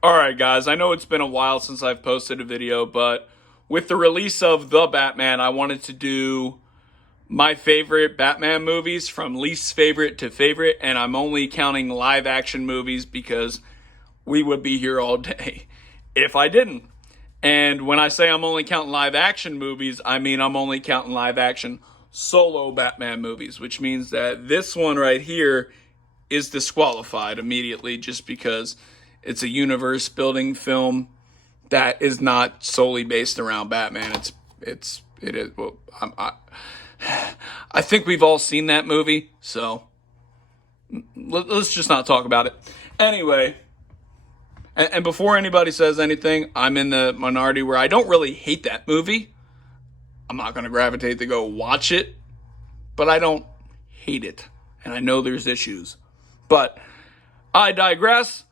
Alright guys, I know it's been a while since I've posted a video, but with the release of The Batman, I wanted to do my favorite Batman movies from least favorite to favorite, and I'm only counting live action movies because we would be here all day if I didn't. And when I say I'm only counting live action movies, I mean I'm only counting live action solo Batman movies, which means that this one right here is disqualified immediately just because it's a universe building film that is not solely based around Batman. It is. Well, I think we've all seen that movie, so let's just not talk about it. Anyway, and before anybody says anything, I'm in the minority where I don't really hate that movie. I'm not going to gravitate to go watch it, but I don't hate it. And I know there's issues. But I digress.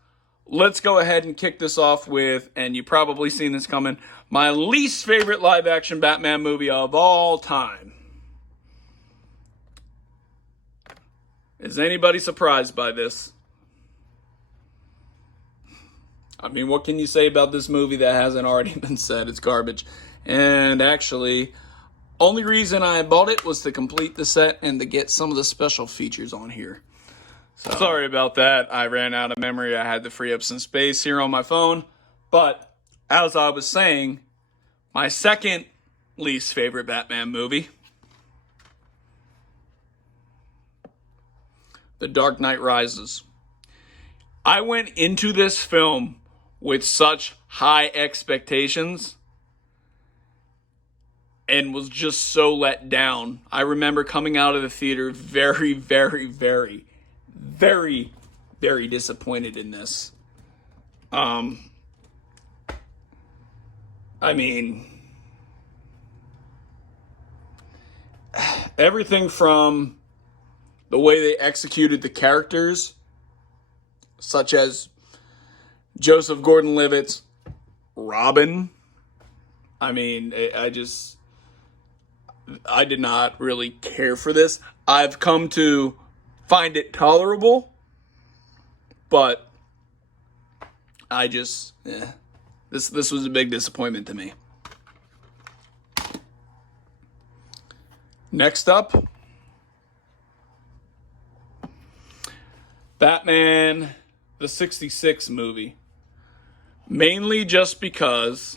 Let's go ahead and kick this off with, and you've probably seen this coming, my least favorite live action Batman movie of all time. Is anybody surprised by this? I mean, what can you say about this movie that hasn't already been said? It's garbage. And actually, only reason I bought it was to complete the set and to get some of the special features on here. So, sorry about that. I ran out of memory. I had to free up some space here on my phone. But as I was saying, my second least favorite Batman movie, The Dark Knight Rises. I went into this film with such high expectations and was just so let down. I remember coming out of the theater very, very, very, very, very disappointed in this. I mean, everything from the way they executed the characters, such as Joseph Gordon-Levitt's Robin. I mean, I did not really care for this. I've come to find it tolerable, but this was a big disappointment to me. Next up, Batman the 66 movie. Mainly just because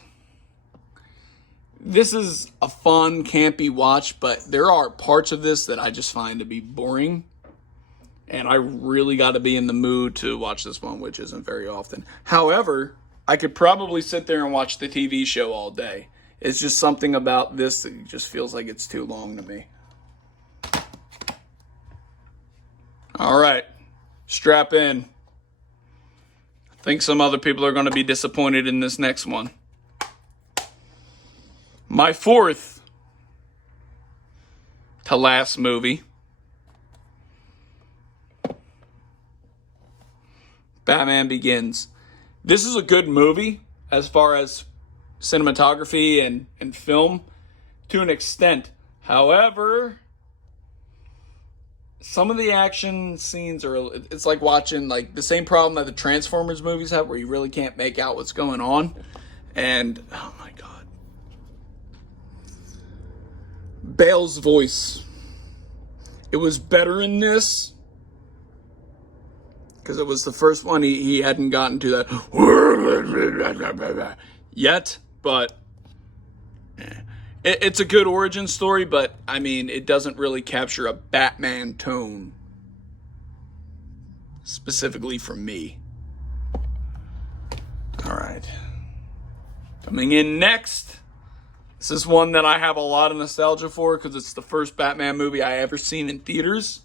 this is a fun, campy watch, but there are parts of this that I just find to be boring. And I really got to be in the mood to watch this one, which isn't very often. However, I could probably sit there and watch the TV show all day. It's just something about this that just feels like it's too long to me. All right, strap in. I think some other people are going to be disappointed in this next one. My fourth to last movie, Batman Begins. This is a good movie as far as cinematography and film to an extent. However, some of the action scenes it's like watching like the same problem that the Transformers movies have where you really can't make out what's going on. And, oh my God. Bale's voice. It was better in this because it was the first one he hadn't gotten to that yet, but it's a good origin story, but I mean, it doesn't really capture a Batman tone, specifically for me. All right. Coming in next, this is one that I have a lot of nostalgia for because it's the first Batman movie I ever seen in theaters.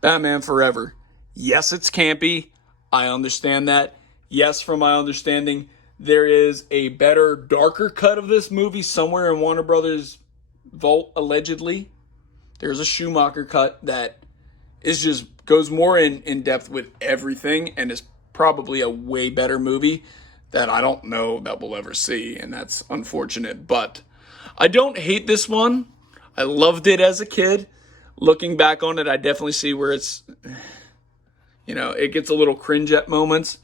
Batman Forever. Yes, it's campy. I understand that. Yes, from my understanding, there is a better, darker cut of this movie somewhere in Warner Brothers' vault, allegedly. There's a Schumacher cut that goes more in depth with everything and is probably a way better movie that I don't know that we'll ever see, and that's unfortunate. But I don't hate this one. I loved it as a kid. Looking back on it, I definitely see where it's You know, it gets a little cringe at moments,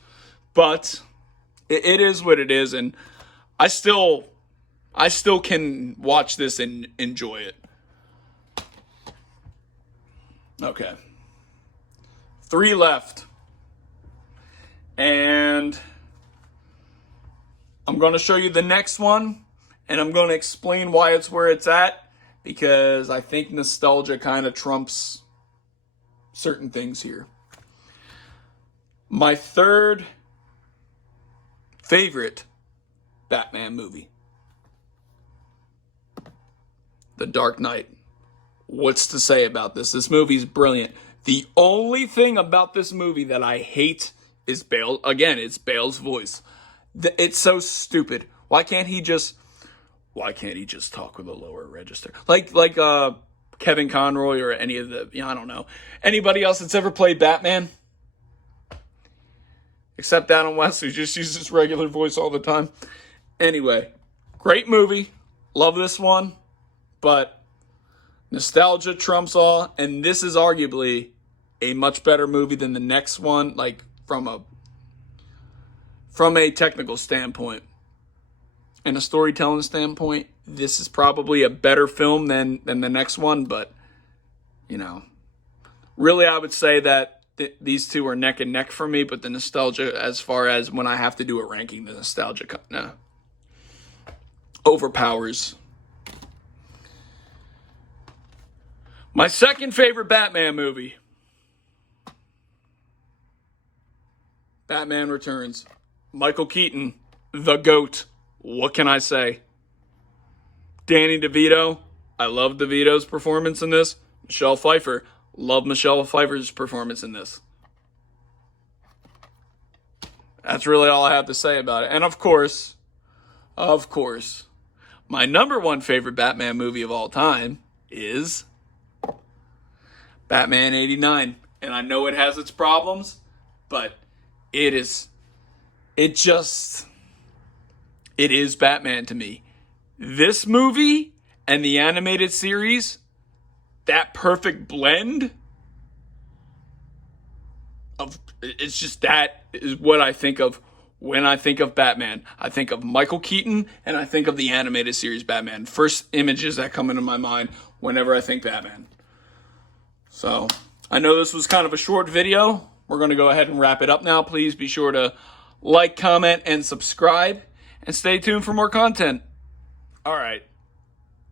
but it is what it is, and I still can watch this and enjoy it. Okay. 3 left. And I'm going to show you the next one, and I'm going to explain why it's where it's at, because I think nostalgia kind of trumps certain things here. My third favorite Batman movie, The Dark Knight. What's to say about this? This movie's brilliant. The only thing about this movie that I hate is Bale. Again, it's Bale's voice. It's so stupid. Why can't he just talk with a lower register? Like Kevin Conroy or any of the, I don't know, anybody else that's ever played Batman? Except Adam West, who just uses his regular voice all the time. Anyway, great movie. Love this one. But nostalgia trumps all, and this is arguably a much better movie than the next one, like from a technical standpoint and a storytelling standpoint. This is probably a better film than the next one, but really I would say that these two are neck and neck for me, but the nostalgia, as far as when I have to do a ranking, the nostalgia overpowers. My second favorite Batman movie, Batman Returns. Michael Keaton, the GOAT. What can I say? Danny DeVito. I love DeVito's performance in this. Michelle Pfeiffer. Love Michelle Pfeiffer's performance in this. That's really all I have to say about it. And of course, my number one favorite Batman movie of all time is Batman 89. And I know it has its problems, but it is Batman to me. This movie and the animated series, that perfect blend of, it's just, that is what I think of when I think of Batman. I think of Michael Keaton and I think of the animated series Batman. First images that come into my mind whenever I think Batman. So, I know this was kind of a short video. We're going to go ahead and wrap it up now. Please be sure to like, comment, and subscribe. And stay tuned for more content. Alright.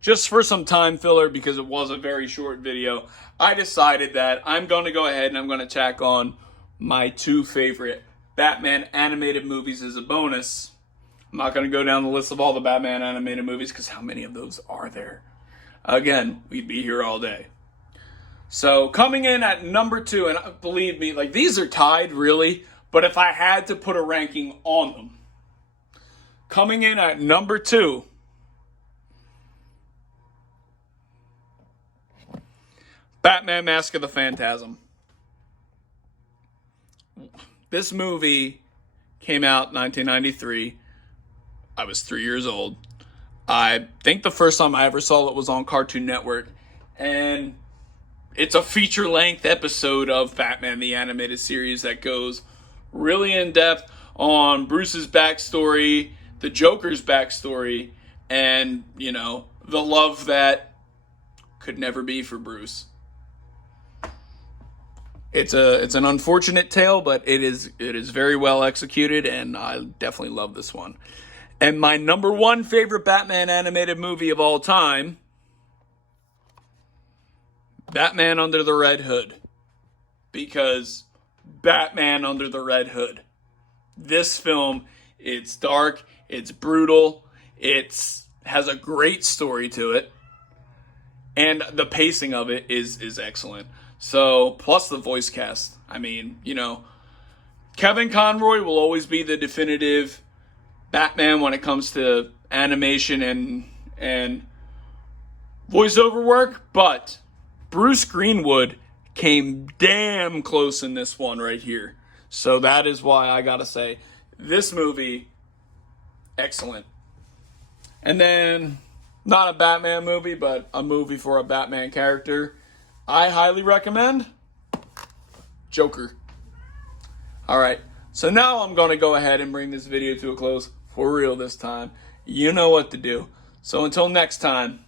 Just for some time filler, because it was a very short video, I decided that I'm going to go ahead and I'm going to tack on my 2 favorite Batman animated movies as a bonus. I'm not going to go down the list of all the Batman animated movies, because how many of those are there? Again, we'd be here all day. So, coming in at number 2, and believe me, like, these are tied, really, but if I had to put a ranking on them, coming in at number 2, Batman Mask of the Phantasm. This movie came out in 1993. I was 3 years old. I think the first time I ever saw it was on Cartoon Network. And it's a feature-length episode of Batman the Animated Series that goes really in-depth on Bruce's backstory, the Joker's backstory, and, the love that could never be for Bruce. It's an unfortunate tale, but it is very well executed, and I definitely love this one. And my number 1 favorite Batman animated movie of all time, Batman Under the Red Hood. Because Batman Under the Red Hood. This film, it's dark, it's brutal, it has a great story to it, and the pacing of it is excellent. So, plus the voice cast. I mean, Kevin Conroy will always be the definitive Batman when it comes to animation and voiceover work, but Bruce Greenwood came damn close in this one right here. So that is why I gotta say, this movie, excellent. And then, not a Batman movie, but a movie for a Batman character I highly recommend, Joker. All right, so now I'm going to go ahead and bring this video to a close for real this time. You know what to do. So until next time,